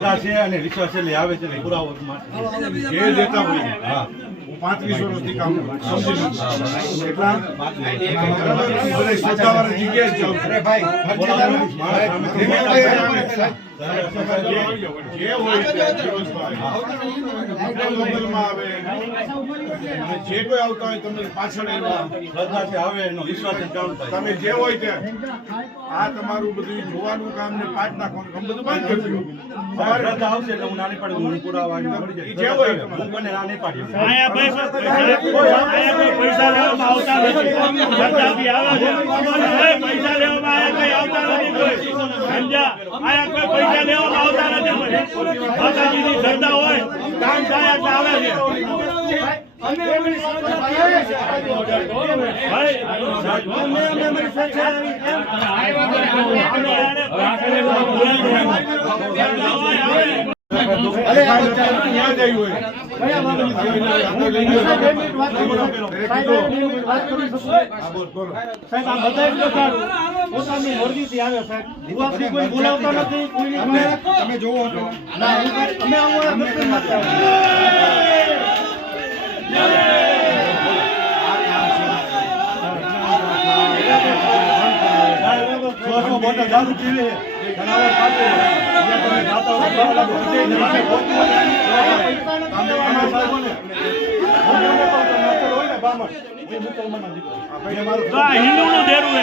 અને વિશ્વાસ એટલે આવે છે ને પુરાવો એ દેતા હોય. હા, હું 35 વર્ષથી કામ કરું એટલા સત્તાવાળા જગ્યાએ જાઉં. અરે ભાઈ જે હોય જે કોઈ આવતા હોય તમને પાછળ આવે એનો વિશ્વાસ તમે જે હોય તે આ તમારું બધું જોવાનું કામ ને પાઠ નાખવાનું બધું બંધ કરી દો. આવશે એટલે હું નાની પાડી હું પુરાવા મળી જાય જે હોય હું મને નાની પાડી પૈસા લેવામાં આવતા નથી. સરકારથી આવે છે પૈસા લેવામાં આયા કઈ આવતા નથી કોઈ. સમજ્યા? આયા કોઈ પૈસા લેવામાં આવતા નથી. માતાજીની શ્રદ્ધા હોય કામ થાય એટલે આવે છે. પોતાની મરજીથી આવે સાહેબ. ભૂવાથી કોઈ બોલાવતા નથી. તમે જોવો અમે દારૂ પીવે હિન્દુ નું દેરું